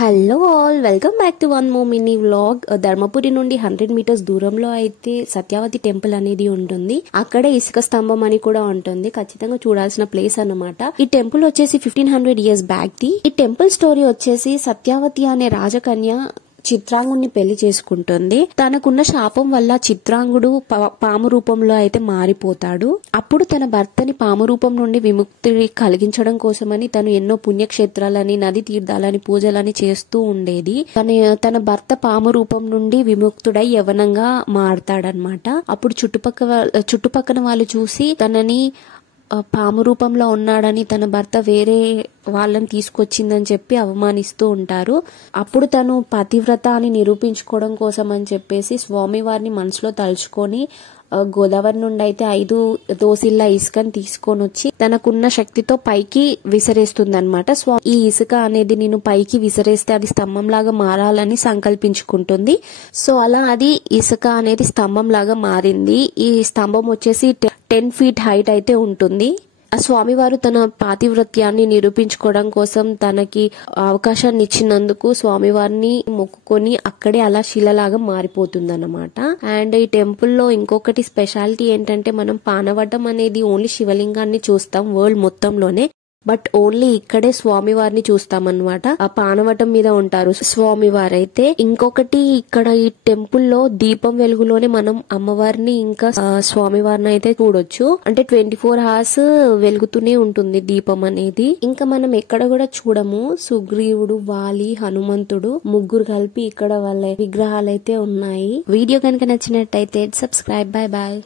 Hello all, welcome back to one more mini vlog. Dharmapuri నుండి 100 metres దూరంలో అయితే Satyavathi temple అనేది ఉంటుంది. అక్కడే ఇసుక స్తంభం అని కూడా ఉంటుంది. ఖచ్చితంగా చూడాల్సిన ప్లేస్ అన్నమాట. ఈ టెంపుల్ వచ్చేసి 1500 years బ్యాక్ ది. ఈ టెంపుల్ స్టోరీ వచ్చేసి సత్యవతి అనే రాజకన్య చిత్రాంగుడిని పెళ్లి చేసుకుంటుంది. తనకున్న శాపం వల్ల చిత్రాంగుడు పాము రూపంలో అయితే మారిపోతాడు. అప్పుడు తన భర్తని పాము రూపం నుండి విముక్తి కలిగించడం కోసమని తను ఎన్నో పుణ్యక్షేత్రాలని, నది తీర్థాలని, పూజలని చేస్తూ ఉండేది. తన భర్త పాము రూపం నుండి విముక్తుడై యవనంగా మారతాడనమాట. అప్పుడు చుట్టుపక్కన వాళ్ళు చూసి తనని పాము రూపంలో ఉన్నాడని, తన భర్త వేరే వాళ్ళని తీసుకొచ్చిందని చెప్పి అవమానిస్తూ ఉంటారు. అప్పుడు తను పతివ్రత అని నిరూపించుకోవడం కోసం అని చెప్పేసి స్వామివారిని మనసులో తలుచుకొని గోదావరి నుండి అయితే 5 దోసిళ్ల ఇసుకని తీసుకొని వచ్చి తనకున్న శక్తితో పైకి విసిరేస్తుంది అనమాట. ఈ ఇసుక అనేది నేను పైకి విసిరేస్తే అది స్తంభం లాగా మారాలని సంకల్పించుకుంటుంది. సో అలా అది ఇసుక అనేది స్తంభం లాగా మారింది. ఈ స్తంభం వచ్చేసి 10 feet హైట్ అయితే ఉంటుంది. ఆ స్వామివారు తన పాతివ్రత్యాన్ని నిరూపించుకోవడం కోసం తనకి అవకాశాన్ని ఇచ్చినందుకు స్వామివారిని మొక్కుకొని అక్కడే అలా శిలలాగా మారిపోతుంది అన్నమాట. అండ్ ఈ టెంపుల్ లో ఇంకొకటి స్పెషాలిటీ ఏంటంటే, మనం పానవటం అనేది ఓన్లీ శివలింగాన్ని చూస్తాం వరల్డ్ మొత్తంలోనే, బట్ ఓన్లీ ఇక్కడే స్వామివారిని చూస్తామన్నమాట. ఆ పానవటం మీద ఉంటారు స్వామివారైతే. ఇంకొకటి, ఇక్కడ ఈ టెంపుల్ లో దీపం వెలుగులోనే మనం అమ్మవారిని ఇంకా స్వామివారిని అయితే చూడొచ్చు. అంటే 24 hours వెలుగుతూనే ఉంటుంది దీపం అనేది. ఇంకా మనం ఎక్కడ కూడా చూడము. సుగ్రీవుడు, వాలి, హనుమంతుడు ముగ్గురు కలిపి ఇక్కడ వాళ్ళ విగ్రహాలు అయితే ఉన్నాయి. వీడియో కనుక నచ్చినట్టయితే సబ్స్క్రైబ్. Bye bye.